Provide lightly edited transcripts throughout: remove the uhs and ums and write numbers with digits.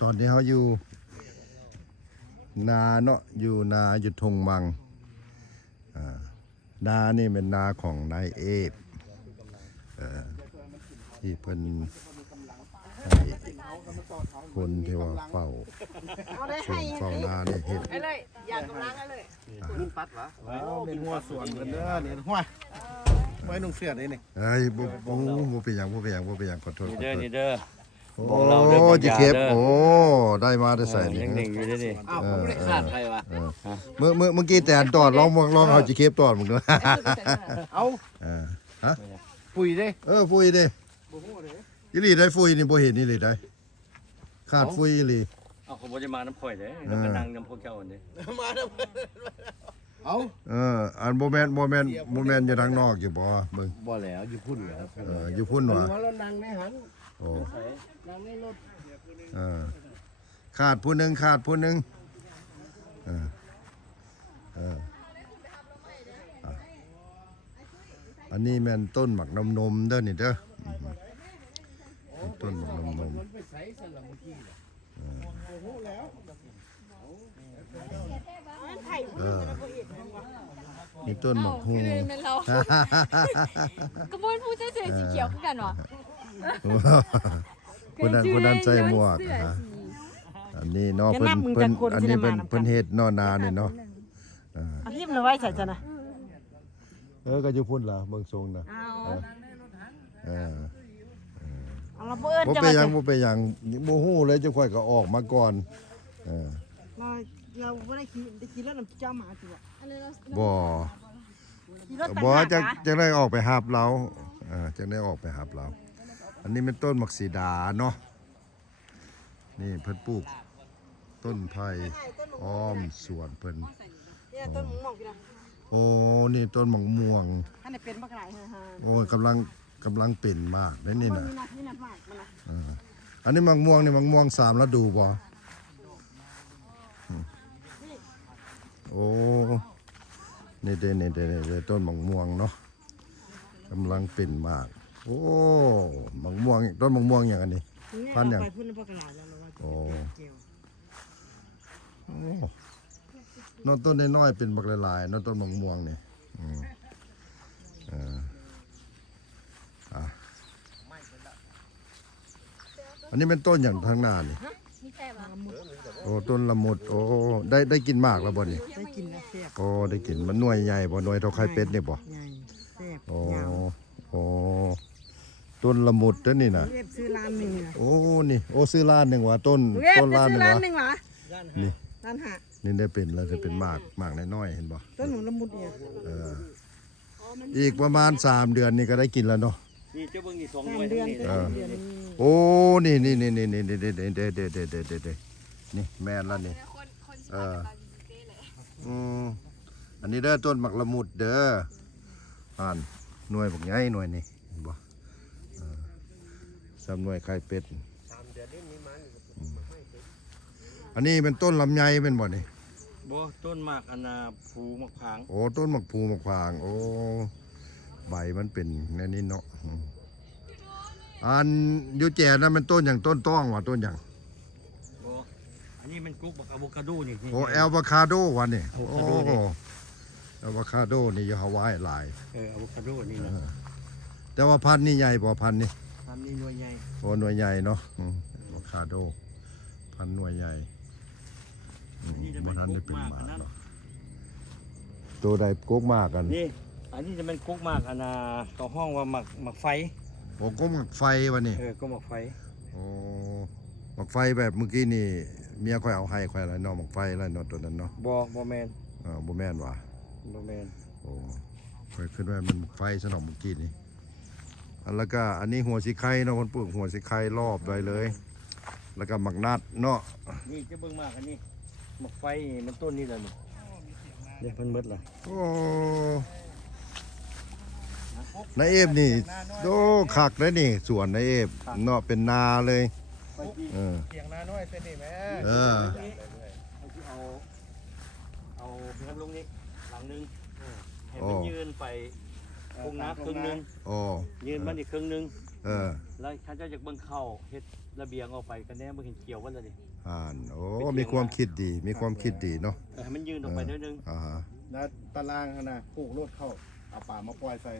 ตอนนี้เขาอยู่นาเนาะอยู่นาอยู่ทงมังนานี่เป็นนาของนายเอฟที่เพิ่นให้คนที่ว่าเฝ้าสวนเฝ้านาเนี่ยเห็ด ไอ้เลยอยากกำลังไอ้เลย นุ่นปัดวะเป็นหัวส่วนกันเด้อเนี่ยหัวไว้นุ่งเสื้อได้นี่ เอ้ยบ่เป็นหยังขอโทษ นี่เด้อนี่เด้อ โอ้ บอกเราเด้อบอก จิ อย่า เก็บ เด้อ โอ้ได้มาได้ใส่นี่ ยังหนึ่งอยู่ด้วยนี่ อ้าวผมไม่ได้ขาดใครวะ เมื่อกี้แต่ตอดลองเอาจิเก็บตอดมึงด้วย เอา ฮะ ปุ๋ยเด้ ฟุยเด้อีหลีได้ฟุยนี่บ่เห็นนี่เลยได้ขาดฟุยอีหลี เอาเขาบอกจะมาน้ำข่อยเด้น้ำกระนังน้ำพวกเจ้าอันนี้ มาแล้วเอา อันบ่แม่นอยู่ทางนอกอยู่บ่มึง บ่แล้วอยู่พุ่นแล้ว อยู่พุ่นวะ มาแล้วนั่งในหัน โอ้ นั่งในรถ ขาดผู้หนึงเอออันนี้แม่นต้นหมักน้ำนมเด้อนี่เด้อต้นหมักน้ำนม ไปใส่สลับเมื่อกี้แล้ว นี่ต้นหมักฮู เป็นเรากระบวนผู้เสื้อสีเขียวคือกันวะ คนนั้นใส่หมวกอันนี้เนาะเพิ่นอันนี้เป็นเฮ็ดนอนานี่เนาะ เอาที่มันไว้ใส่จ้ะนะ ก็อยู่พุ่นล่ะเบิ่งทรงน่ะ เอาเราเอิ้น บ่ จะ เป็น มา หยังบ่ฮู้เลยจะค่อยก็ออกมาก่อนเราไม่ได้ขี่รถน้ำเจ้าหมาสิวะ บ่ขี่รถ บ่จะได้ออกไปหาบเราจะได้ออกไปหาบเรา อันนี้เป็นต้นมักสีดาเนาะนี่เพิ่นปลูกต้นไผ่อ้อมสวนเพิ่น เนี่ยต้นหมูหมองพี่นะ โอ้นี่ต้นมะม่วง ท่านได้เป็นบักหลายฮะ โอ้ยกำลังเป็นมากนั่นนี่นะ นี่นะมากมันนะ อันนี้มะม่วงนี่มะม่วง3ฤดูบ่โอ้นี่เด้ต้นมะม่วงเนาะกำลังเป็นมากโอ้มะม่วงต้นมะม่วงอย่างอันนี้พันธุ์อย่าง ไปพุ่นบักหลายแล้วเราว่า โอ้นอนต้นน้อยๆเป็นบักหลายๆนอนต้นมะม่วงนี่อันนี้เป็นต้นอย่างทางหน้านี่โอ้ต้นละมุดโอ้ได้กินมากแล้วบ่นี่ ได้กินแล้วแซ่บ โอ้ได้กินมันหน่วยใหญ่บ่หน่วยเท่าไข่เป็ดนี่บ่ ใหญ่แซ่บ โอ้ ยาว โอ้ต้นละมุดเด้อนี่น่ะ เรียบซื้อร้านหนึ่งนะ โอ้นี่โอ้ซื้อร้านหนึงว่ะต้น เรียบ ร้าน ซื้ ห อ นึง ร้าน วะ หนึ่งเหรอ นี่ ร้านหา นี่ได้เป็นแล้วจะเป็นมากน้อยๆเห็นบ่ ต้นหนูละมุดเนี่ย อีกประมาณ3เดือนนี่ก็ได้กินแล้วเนาะ นี่เจ้าเบิ่งนี่2 3 ด้วย เดือน นี่ เดือน โอ้นี่เด้นี่แม่นแล้วนี่อันนี้เด้อต้นหมักละมุดเด้อหน่วยบักใหญ่หน่วยนี่เห็นบ่สามหน่วยไข่เป็ดอันนี้เป็นต้นลำไยเป็นบ่นี่ บ่ต้นหมากอันน่ะผูมะพร้าง โอ้ต้นหมักภูหมักพางโอ้ใบมันเป็นแน่นี่เนาะอันยูแจนั่นเป็นต้นอย่างต้นต้องว่ะต้นอย่าง บ่อันนี้มันกุ๊กบักอะโวคาโดนี่ โอ้แอลวาคาโดวะนี่ อะโว โอ้ คาโดนี่ แอลวาคาโดนี่อยู่ฮาวายหลาย อะโวคาโดนี่นะ แต่ว่าพันธุ์นี่ใหญ่บ่พันธุ์นี่ ทำนี่หน่วยใหญ่ โอ้หน่วยใหญ่เนาะอะโวคาโดพันธุ์หน่วยใหญ่ นี่จะ มั เป็น น ทันได้ กุ๊ก เป็น มาก หมา อันนั้น เนาะตัวใดโกกมากกัน นี่อันนี้จะเป็นกุ๊กมากอันน่ะเขาห้องว่าหมักไฟ โอ้โกกหมักไฟวะนี่ ก็หมักไฟ โอ้หมักไฟแบบเมื่อกี้นี่เมียค่อยเอาให้ค่อยอะไรเนาะหมักไฟอะไรเนาะตัวนั้นเนาะ บ่แม่น บ่แม่นว่ะ บ่แม่น โอ้ค่อยขึ้นว่ามันไฟสนองเมื่อกี้นี่แล้วก็อันนี้หัวสีไข่เนาะคนปลูกหัวสีไข่รอบไว้เลย แล้วก็หมักนัดเนาะ นี่จะเบิ่งมากอันนี้หมักไฟนี่มันต้นนี่แหละนี่เดี๋ยวเพิ่นหมดล่ะ โอ้นายเอฟนี่โอ้คักเลยนี่สวนนายเอฟเนาะเป็นนาเลยเสียงนาน้อยเส้นนี่แม่ เอาเพิ่มลงนี่หลังนึงให้มันยืนไปคงน้ำครึ่งนึง โอ้ ยืนมันอีกครึ่งนึง เออ แล้วข้าเจ้าจากเบิ่งเข้าเฮ็ดระเบียงออกไปกันแน่บ่เห็นเกี่ยวกันเลยดิ โอ้มีความคิดดีมีความคิดดีเนาะ ให้มันยืนออกไปนิดนึง ฮะ แล้วตารางนะปลูกรถเข้าเอาป่ามาปล่อยใส่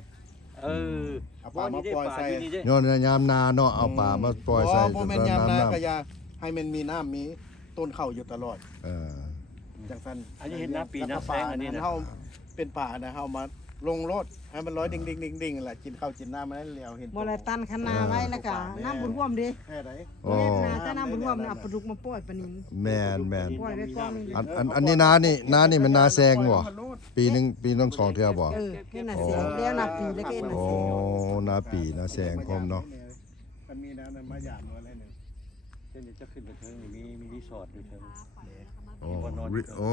เออ เอาปลามาปล่อยใส่ นี่เด้ ย้อนยามนาเนาะเอาปลามาปล่อยใส่ บ่แม่นยามนากะยาให้มันมีน้ำมีต้นข้าวอยู่ตลอด เออ จังซั่น อันนี้เห็นน้ำปีน้ำแสงอันนี้นะ เฮาเป็นป่านะเฮามาลงรถให้มันร้อยดิ่งๆๆแหละกินข้าวกินน้ำมันแล้วเห็น บ่ได้ตันคณาไว้แล้วก็น้ำบุญร่วมเด้ แค่ไหน โอ้ นาแต่น้ำบุญร่วมน่ะเอาปลาดุกมาปล่อยปลานิล แม่น ปล่อยไว้กองนึง อันนี้นานี่มันนาแซงบ่ปีหนึงต้องสองเทื่อบ่ เฮ็ดน่ะเสียแล้วนับปีแล้วก็เฮ็ดน่ะ โอ้ เสีย นาปีนาแซงพร้อมเนาะ มันมีน้ำมาหยาดอะไรหนึ่ง เส้นนี้จะขึ้นไปเทิงนี่มีรีสอร์ทอยู่เทิง โอ้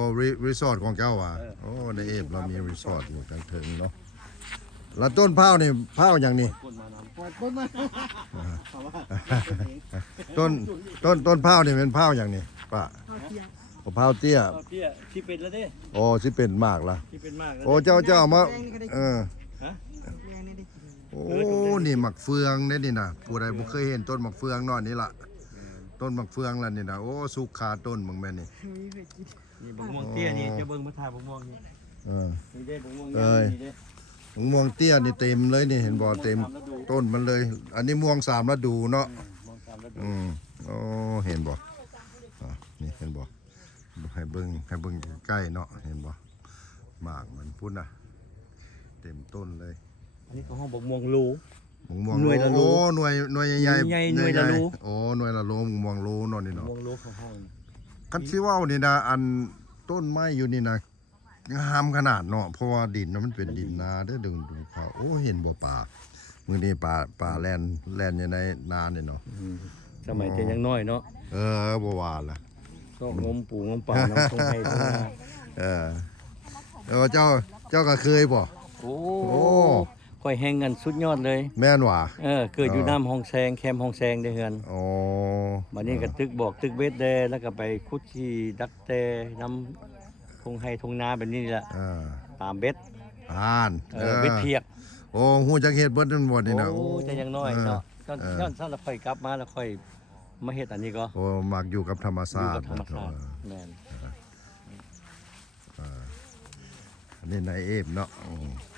รีสอร์ทของเจ้าว่ะโอ้ในเอฟเรามีรีสอร์ทอยู่ทางเทิงเนาะแล้วต้นพร้าวนี่พร้าวอย่างนี้ คนมานำ ปล่อยต้นมาเพราะว่า ต้นพร้าวนี่เป็นพร้าวอย่างนี้ป้า เอาเทียง พร้าวเตี้ย เตี้ยที่เป็นแล้วเด้ โอ้สิเป็นมากละ ที่เป็นมากแล้ว โอ้เจ้าเอามาเออ ฮะ แรงนี่ได้กิน โอ้นี่หมักเฟืองเนี่ยนี่นะผู้ใดบ่เคยเห็นต้นหมักเฟืองเนาะนี่ล่ะต้นหมักเฟืองแล้วนี่นะโอ้สุกคาต้นบางแม่นี่ มีเคยกิน นี่บกม่วงเตี้ยนี่จะเบิ่งมาถ่ายบกม่วงนี่ เออ นี่เด้บกม่วง เอ้ย นี่เด้ มะม่วงเตี้ยนี่เต็มเลยนี่เห็นบ่เต็มต้นมันเลย อันนี้ม่วงสามฤดูเนาะ มองตามแล้วดู โอ้เห็นบ่นี่เห็นบ่ให้เบิ่งใกล้ๆเนาะเห็นบ่หมากมันพุ่นน่ะเต็มต้นเลย อันนี้ก็ห้องบกม่วงรู มะม่วง หน่วยละโล โอ้หน่วยใหญ่ ใหญ่หน่วยละโล โอ้หน่วยละโลมะม่วงโลเนาะนี่เนาะ ม่วงรูของห้อง คันสิเว้านี่นะอันต้นไม้อยู่นี่นะงามขนาดเนาะเพราะว่าดินน่ะมันเป็นดินนาเด้อดึงดูเขาโอ้เห็นบ่ป่ามื้อนี้ป่าแล่นอยู่ในนานี่เนาะ สมัยเจยังน้อยเนาะ บ่ว่าล่ะ ก็งมปูงมปลาน้ำทงไทยทงนา เจ้าก็เคยบ่ โอ้ โอ้ ค่อยแห้งกันสุดยอดเลย แม่นว่ะ เกิดอยู่น้ำห้องแซงแคมป์ห้องแซงได้เฮือน โอ้ บัดนี้ก็ตึกบอกตึกเวทแดแล้วก็ไปคุดที่ดักแตน้ำทงไฮทงนาแบบนี้นี่แหละ อ่า ตามเบ็ด อ่าน เบ็ดเพียก โอ้ฮู้จักเฮ็ดเบิดนั่นบ่นี่นะ โอ้จะยังน้อยเนาะย้อน เออ ย้อนสั้นแล้วค่อยกลับมาแล้วค่อยมาเฮ็ดอันนี้ก็ โอ้มักอยู่กับธรรม อยู่ ชา กั ติ บธรรมชาติแม่น อันนี้นายเอฟเนาะ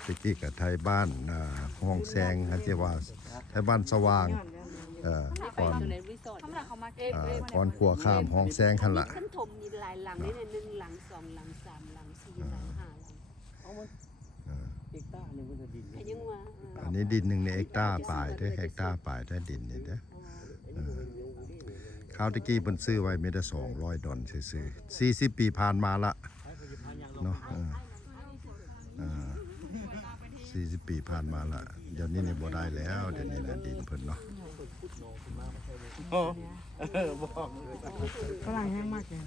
ตะกี้กับไทยบ้านห้องแซงเขาเรียกว่าไทยบ้านสว่างก่อน เขามาเขามา ก่อนขัวข้ามห้องแซงคันละ ขึ้นถมมีหลายหลังนี่เนี่ย1หลัง2หลัง3หลัง4หลัง5หลัง เอกต้านี่มันจะดิน ก็ยังว่า อันนี้ดิน1ในเฮกตาร์ปลายเด้อเฮกตาร์ปลายได้ดินนี่เด้อข้าวตะกี้เพิ่นซื้อไว้ไม่ได้$200ซื่อๆ40 ปีผ่านมาละเนาะ40 ปีผ่านมาละเดี๋ยวนี้นี่บ่ได้แล้วเดี๋ยวนี้นะดินเพิ่นเนาะ บอก ฝรั่งแห้งมากเลย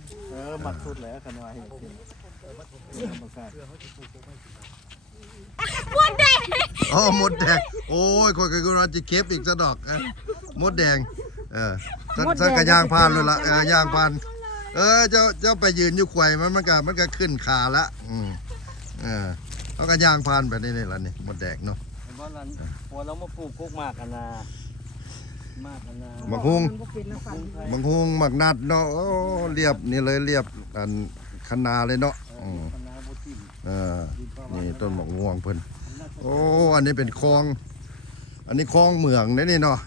หมักสุดแล้วคันว่าเห็นธรรมชาติ อ๋อมดแดงโอ้ยคนก็ว่าจะเก็บอีกซะดอกมดแดงสักกะย่างผ่านเลยละย่างผ่านเจ้าไปยืนอยู่ไขว่มันก็ขึ้นขาละเขาก็ย่างผ่านไปนี่ละนี่มดแดงเนาะ บ้านนั้นพอเรามาปลูกกกมากกันนะมากกันนะ มักฮุง มันบ่เป็นนะฟัน มักฮุงมักนัดเนาะโอ้เรียบนี่เลยเรียบอันคันนาเลยเนาะ คณะโบทิม นี่ต้นหมกม่วงเพิ่นโอ้อันนี้เป็นคลอง อันนี้คลองเมืองนี่เนาะ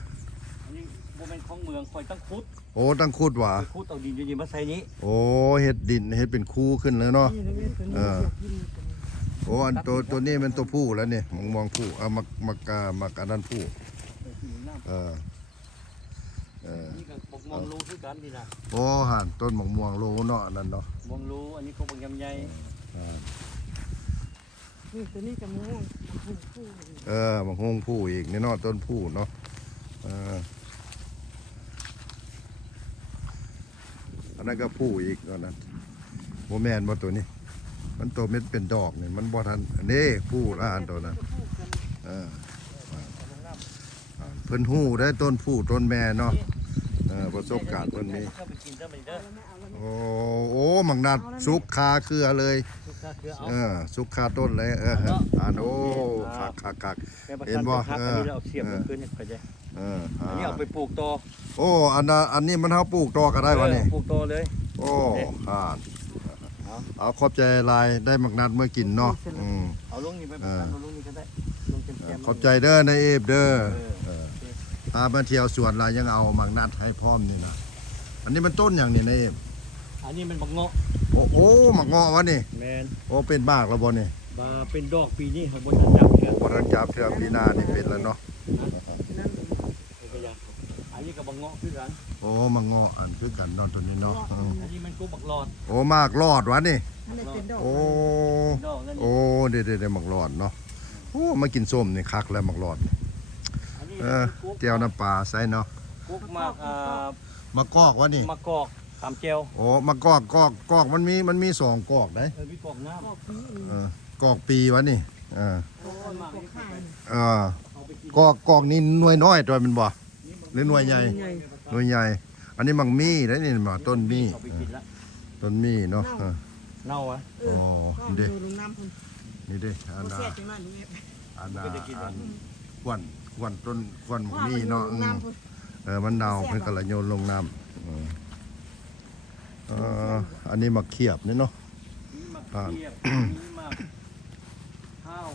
อันนี้โบเป็นของเมืองคอยตั้งคุด โอ้ตั้งคุดว่ะ คุดเอาดินอยู่มาใส่นี้ โอ้เฮ็ดดินเฮ็ดเป็นคูขึ้นเลยเนาะ นี่เลยตัวนี้เสียบกิน โอ้อันตัวนี้เป็นตัวผู้แล้วนี่มองผู้มักอันนั้นผู้ นี่ก็ปกมองรูคือกันนี่นะ โอ้หันต้นหมกม่วงโลเนาะอันนั้นเนาะ มองรูอันนี้ก็ปกยำใหญ่ นี่ตัวนี้กับม่วงผู้ผู้ หมกฮงผู้อีกนี่เนาะต้นผู้เนาะอันนั้นก็ผู้อีกอันนั้นโมแมนบ่ตัวนี้ มันตัวเม็ดเป็นดอกนี่มันบ่ทันอันนี้ผู้ละอันตัวนั้นเพิ่นฮู้ได้ต้นผู้ต้นแม่เนาะ ประสบการณ์เพิ่นมี เข้าไปกินซะมันเด้อ โอ้หมักนัดสุกคาเครือเลย ทุกท่าคือเอา สุกคาต้นเลยโอ้คัก แม่ประ เห็ กัน นบ่ พักอันนี้เราเอาเสียบขึ้นเนี่ยเข้าใจอันนี้เอาไปปลูกต่อ โอ้อันนี้มันเฮาปลูกต่อก็ได้วะนี่ ปลูกต่อเลย โอ้เอาขอบใจหลายได้หมักนัดเมื่อกินเนาะ เอาลงนี่ไปประกันเอาลงนี่ก็ได้ลงเต็มๆ ขอบใจเด้อนายเอฟเด้อพามาเที่ยวสวนลายยังเอาหมักนัดให้พร้อมนี่นะอันนี้มันต้นอย่างนี้นายเอฟ อันนี้มันบักเงาะ โอ้หมักเงาะวะนี่ แมน โอ้เป็นบ้ากแล้วบ่นี่ มาเป็นดอกปีนี้ของบนทันจับเถื่อน บ่ทันจับเทื่อปีหน้านี่เป็นแล้วเนาะ อันนี้กับบักเงาะคือกัน โอ้หมักเงาะอันคือกันเนอนตัวนี้เนาะ อันนี้มันกูบักหลอด โอ้มากรอดวะนี่ มันได้เป็นดอก โอ้ ดอกนั่น โอ้เด็ดหมักรอดเนาะโอ้มากินส้มนี่คักแล้วหมักรอดนี่ อันนี้ เจียวน้ำปลาใส่เนาะ กุ๊กมาก มะกอกวะนี่ มะกอกตามเจล โอ้มะกอกมันมีสองกอกได้ มีกอกน้ำ ดอกปีนี่ กอกปีวะนี่ดอกข้าง กอกนี่หน่วยน้อยตัวมันบ่หรือหน่วยใหญ่ ใหญ่ หน่วยใหญ่ อันนี้มังมีได้นี่บ่ต้นมี เอาไปกินละ ต้นมีเนาะ เน่าอ่ะ เออก็ดูลงน้ำพุ่น นี่เด้อัน บ่ น่ะ แซ่บจังนั้นนี่ อันน่ะกวนต้นกวนมังมีเนาะ น้ำพุ่น มันเน่าเพิ่นก็ละโยนลงน้ำอันนี้มักเขียบนี่เนาะ มีมะเขียบมีมะข้าว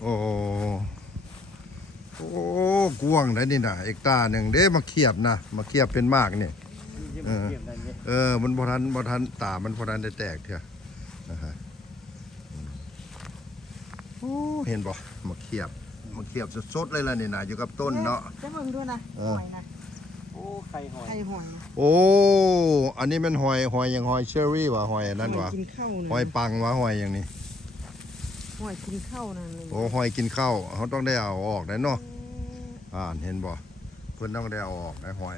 โอ้กวางได้นี่นะเอกตาหนึ่งเด้มาเขียบนะมาเขียบเป็นมากนี่ มีมะเขียบนั่นเนี่ย มันบ่ทันตามันบ่ทันได้แตกเถอะนะฮะโอ้เห็นบ่มาเขียบสดๆเลยล่ะนี่นะอยู่กับต้นเนาะ จะเบิ่งด้วยนะหอยนะ โอ้ไข่หอย ไข่หอย โอ้อันนี้มันหอยอย่างหอยเชอรี่วะหอยอันนั้นวะ กินข้าว หอยปังวะหอยอย่างนี้ หอยกินข้าวนั่นเลย โอ้หอยกินข้าวเขาต้องได้เอาออกได้เนาะเห็นบ่เพิ่นต้องได้เอาออกได้หอ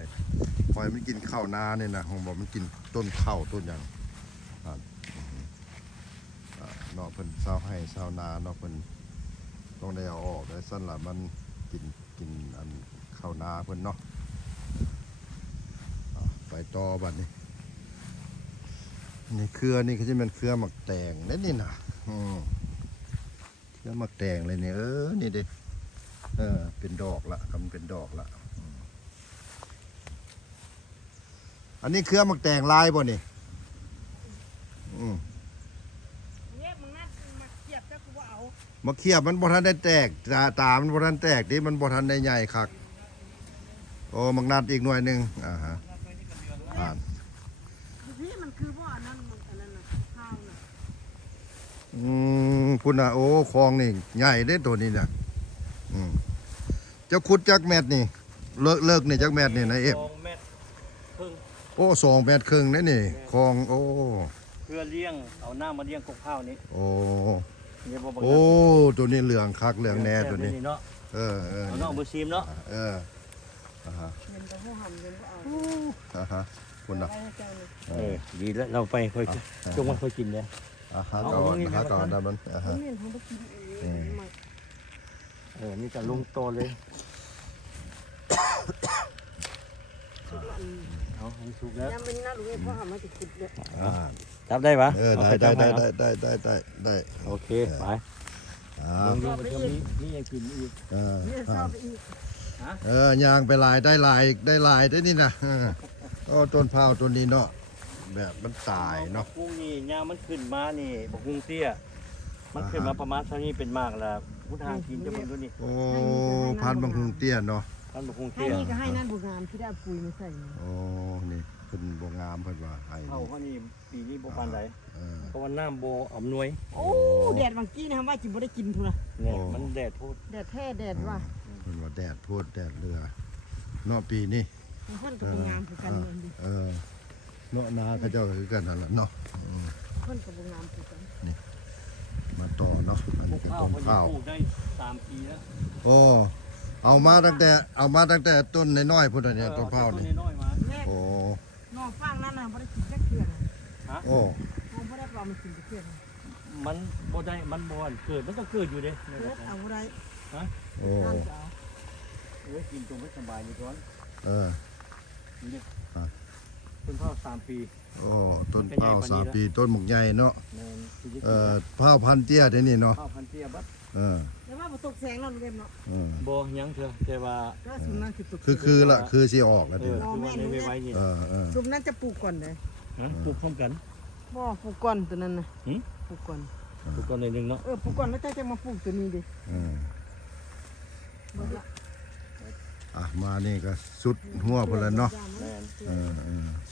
ยมันกินข้าวนาเนี่ยนะของบอกมันกินต้นข้าวต้นหยังเนาะเพิ่นเศร้าให้เศร้านาเนาะเพิ่นต้องได้เอาออกได้สั่นล่ะมันกินอันข้าวนาเพิ่นเนาะไปต่อบัดนี้นี่เครือนี่ก็จะเป็นเครือหมักแตงนี่นะเครือหมักแตงเลยเนี่ยนี่ดิเป็นดอกละกำเป็นดอกละอันนี้เครือหมักแตงลายบ่นี่เนี่ยมึงนัดมาเกียบจะกูเอา มะเขียบมันบ่ทันได้แตกตามันบ่ทันแตกดิมันบ่ทันได้ใหญ่คักโอ้มักนัดอีกหน่วยหนึงฮะผ่าน พี่มันคือว่าอันนั้นนะข้าวน่ะ คุณน่ะโอ้คลองนี่ใหญ่เด้ตัวนี้น่ะเจ้าขุดจักแมตรนี่เลิกนี่จักแมตรนี่นะเอฟ 2 เม็ดครึ่ง โอ้2 เมตรครึ่งนี่นี่คลองโอ้ เพื่อเลี้ยงเอาน้ำมาเลี้ยงกบข้าวนี้ โอ้ เนี่ยบ่บัก โอ้ตัวนี้เหลืองคักเหลืองแน่ตัวนี้ เนาะ เอาน้องบ่ซีมเนาะ เอออ่าฮะ เงินก็หัวหันเงินก็เอา อ่าฮะคุณน่ะ ไปให้เจ้าเลย ดีแล้วเราไปค่อยจงมันค่อยกินเลย อ่าฮะก่อนนะมันอ่าฮะ เนี่ยเขาไปกินเองมา นี่จะลงโตเลยเอาให้สุกแล้ว ยังเป็นน่ารู้เพราะเขาไม่ติดขุดเลย จับได้ปะ ได้ โอเคไป อ่า ลงไปตรงนี้นี่ยังกินอีก เนี่ยชอบไปอีก ยางไปลายได้นี่นะก็ต้นพร้าวต้นนี้เนาะแบบมันตายเนาะ กุ้งนี่ยามันขึ้นมานี่บักกุ้งเตี้ยมันขึ้นมาประมาณเท่านี้เป็นมากแล้วพุทธากินจะมึงดูนี่ โอ้พันธุ์บางหุงเตี้ยเนาะ ท่านบักกุ้ง ให้ เตี้ย นี่ก็ให้นั่นบุญงามที่ได้ปุ๋ยมาใส่ โอ้นี่เพิ่นบ่งามเพิ่นว่าให้ เข้าเขานี่ปีนี้บ่ปานใด เออ เพราะว่าน้ำโบอำนวย โอ้แดดบางกี้นะครับว่าจิบ่ได้กินพุ่นนะ เนี่ยมันแดดโทษ แดดแท้แดดว่า เพิ่นว่าแดดพูดแดดเรือเนาะปีนี้ เพื่อนก็บุญงามคือกันเงินดิ เนาะนาเขาเจ้าก็คือกันนั่นล่ะเนาะ เพื่อนก็บุญงามคือกัน มาต่อเนาะอัน ปลู นี้ ก คือ ข้าว ต้น มัน ข้าว ปลูกได้3 ปีแล้ว โอ้เอามาตั้งแต่ต้นน้อยๆพุ่นน่ะเนี่ยต้นพร้าวนี่ น้อยมา แม่ โอ้ น้องฟังนั่นน่ะบ่ได้กินจักเทื่อนะ โอ้ น้องบ่ได้ว่ามันกินจักเทื่อนะ มันบ่ได้มันบ่อนเกิดมันต้องเกิดอยู่เด้ เกิดเอาบ่ได้ โอ้ นั่นจะเอา กินตัวไม่สบายอยู่ก่อน เออ นี่ อ่ะ ต้นข้าว3 ปี โอ้ต้นเผา3 ปีต้นหมกใหญ่เนาะ แม่นที่จะ เผาพันเตี้ยเดี๋ยวนี้เนาะ ข้าวพันเตี้ยบัด เออ แต่ว่าบ่ตกแสงเนาะเล่มเนาะ เออ บ่ยังเถอะแต่ว่า ก็สุมนั้นสิตก คือละคือสิออกแล้ว เอ เด้ อ อ คือว่าในไว้นี่ เออเออ สุมนั้นจะปลูกก่อนเด้ ปลูกพร้อมกัน บ่ปลูกก่อนตัวนั้นน่ะ หืม ปลูกก่อน ปลูกก่อนหน่อยหนึงเนาะ ปลูกก่อนแล้วจะมาปลูกตัวนี้ดิ เออ บ่ละ อ่ะมานี่ก็สุดหัวพุ่นแล้วเนาะ แม่น เออ